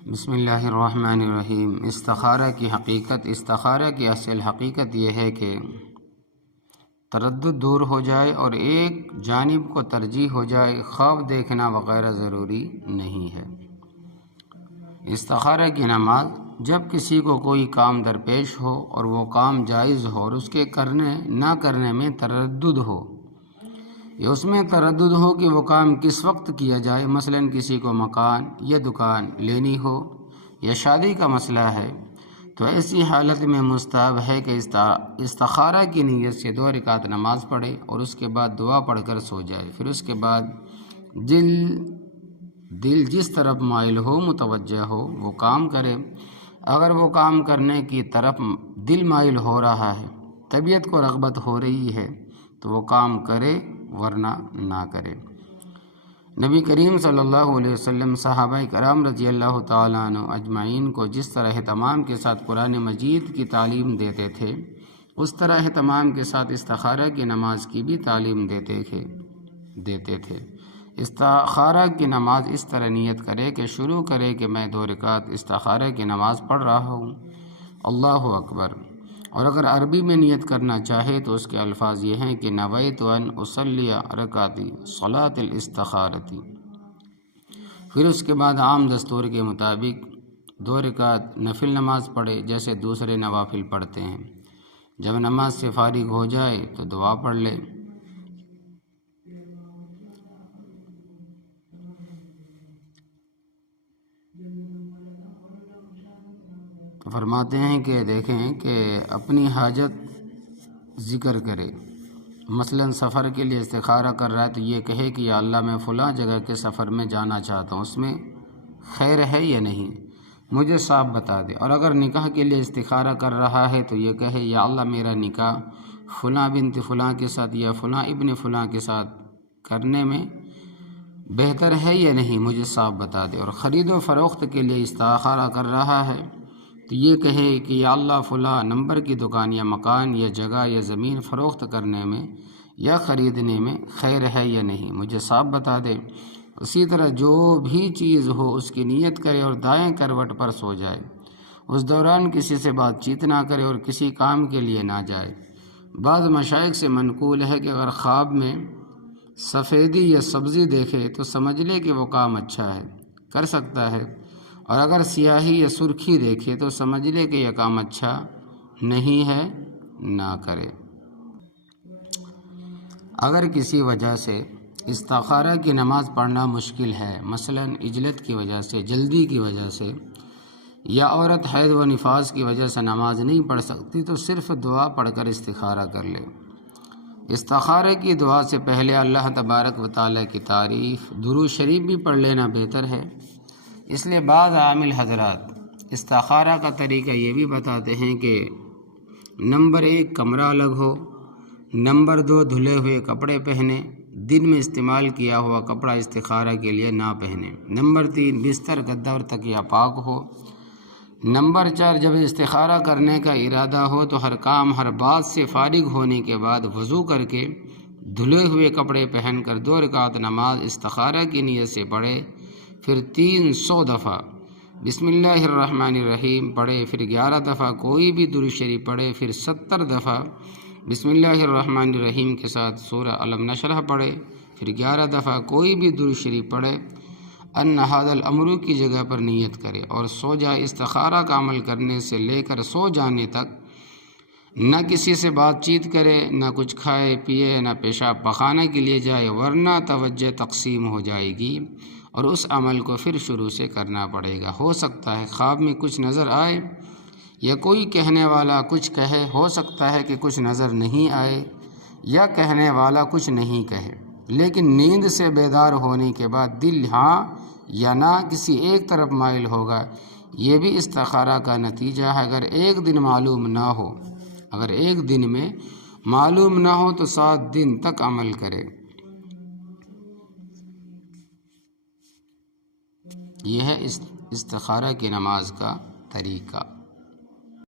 بسم اللہ الرحمن الرحیم۔ استخارہ کی حقیقت، استخارہ کی اصل حقیقت یہ ہے کہ تردد دور ہو جائے اور ایک جانب کو ترجیح ہو جائے، خواب دیکھنا وغیرہ ضروری نہیں ہے۔ استخارہ کی نماز جب کسی کو کوئی کام درپیش ہو اور وہ کام جائز ہو اور اس کے کرنے نہ کرنے میں تردد ہو، یا اس میں تردد ہو کہ وہ کام کس وقت کیا جائے، مثلا کسی کو مکان یا دکان لینی ہو یا شادی کا مسئلہ ہے، تو ایسی حالت میں مستحب ہے کہ استخارہ کی نیت سے 2 رکعت نماز پڑھے اور اس کے بعد دعا پڑھ کر سو جائے۔ پھر اس کے بعد دل جس طرف مائل ہو، متوجہ ہو، وہ کام کرے۔ اگر وہ کام کرنے کی طرف دل مائل ہو رہا ہے، طبیعت کو رغبت ہو رہی ہے، تو وہ کام کرے، ورنہ نہ کرے۔ نبی کریم صلی اللہ علیہ وسلم صحابہ کرام رضی اللہ تعالیٰ عنہ اجمعین کو جس طرح اہتمام کے ساتھ قرآن مجید کی تعلیم دیتے تھے، اس طرح اہتمام کے ساتھ استخارہ کی نماز کی بھی تعلیم دیتے تھے۔ استخارہ کی نماز اس طرح نیت کرے کہ شروع کرے کہ میں 2 رکعت استخارہ کی نماز پڑھ رہا ہوں، اللہ اکبر۔ اور اگر عربی میں نیت کرنا چاہے تو اس کے الفاظ یہ ہیں کہ نویت ان اصلی رکعتی صلاۃ الاستخارتی۔ پھر اس کے بعد عام دستور کے مطابق 2 رکعت نفل نماز پڑھے، جیسے دوسرے نوافل پڑھتے ہیں۔ جب نماز سے فارغ ہو جائے تو دعا پڑھ لے۔ تو فرماتے ہیں کہ دیکھیں کہ اپنی حاجت ذکر کرے، مثلا سفر کے لیے استخارہ کر رہا ہے تو یہ کہے کہ یا اللہ میں فلاں جگہ کے سفر میں جانا چاہتا ہوں، اس میں خیر ہے یا نہیں، مجھے صاف بتا دے۔ اور اگر نکاح کے لیے استخارہ کر رہا ہے تو یہ کہے یا اللہ میرا نکاح فلاں بنت فلاں کے ساتھ یا فلاں ابن فلاں کے ساتھ کرنے میں بہتر ہے یا نہیں، مجھے صاف بتا دے۔ اور خرید و فروخت کے لیے استخارہ کر رہا ہے تو یہ کہے کہ یا اللہ فلاں نمبر کی دکان یا مکان یا جگہ یا زمین فروخت کرنے میں یا خریدنے میں خیر ہے یا نہیں، مجھے صاف بتا دے۔ اسی طرح جو بھی چیز ہو اس کی نیت کرے اور دائیں کروٹ پر سو جائے۔ اس دوران کسی سے بات چیت نہ کرے اور کسی کام کے لیے نہ جائے۔ بعض مشائخ سے منقول ہے کہ اگر خواب میں سفیدی یا سبزی دیکھے تو سمجھ لے کہ وہ کام اچھا ہے، کر سکتا ہے، اور اگر سیاہی یا سرخی دیکھے تو سمجھ لے کہ یہ کام اچھا نہیں ہے، نہ کرے۔ اگر کسی وجہ سے استخارہ کی نماز پڑھنا مشکل ہے، مثلا عجلت کی وجہ سے، جلدی کی وجہ سے، یا عورت حیض و نفاس کی وجہ سے نماز نہیں پڑھ سکتی، تو صرف دعا پڑھ کر استخارہ کر لے۔ استخارہ کی دعا سے پہلے اللہ تبارک و تعالیٰ کی تعریف، درود شریف بھی پڑھ لینا بہتر ہے۔ اس لیے بعض عامل حضرات استخارہ کا طریقہ یہ بھی بتاتے ہیں کہ نمبر 1 کمرہ الگ ہو، نمبر 2 دھلے ہوئے کپڑے پہنے، دن میں استعمال کیا ہوا کپڑا استخارہ کے لیے نہ پہنے، نمبر 3 بستر گدا اور تکیہ پاک ہو، نمبر 4 جب استخارہ کرنے کا ارادہ ہو تو ہر کام ہر بات سے فارغ ہونے کے بعد وضو کر کے دھلے ہوئے کپڑے پہن کر 2 رکعت نماز استخارہ کی نیت سے پڑھے، پھر 300 دفعہ بسم اللہ الرحمن الرحیم پڑھے، پھر 11 دفعہ کوئی بھی درود شریف پڑھے، پھر 70 دفعہ بسم اللہ الرحمن الرحیم کے ساتھ سورہ الم نشرح پڑھے، پھر 11 دفعہ کوئی بھی درود شریف پڑھے، ان ھذا الامر کی جگہ پر نیت کرے اور سو جائے۔ استخارہ کا عمل کرنے سے لے کر سو جانے تک نہ کسی سے بات چیت کرے، نہ کچھ کھائے پیے، نہ پیشاب پخانے کے لیے جائے، ورنہ توجہ تقسیم ہو جائے گی اور اس عمل کو پھر شروع سے کرنا پڑے گا۔ ہو سکتا ہے خواب میں کچھ نظر آئے یا کوئی کہنے والا کچھ کہے، ہو سکتا ہے کہ کچھ نظر نہیں آئے یا کہنے والا کچھ نہیں کہے، لیکن نیند سے بیدار ہونے کے بعد دل ہاں یا نہ کسی ایک طرف مائل ہوگا، یہ بھی استخارہ کا نتیجہ ہے۔ اگر ایک دن میں معلوم نہ ہو تو 7 دن تک عمل کرے۔ یہ ہے استخارہ کی نماز کا طریقہ۔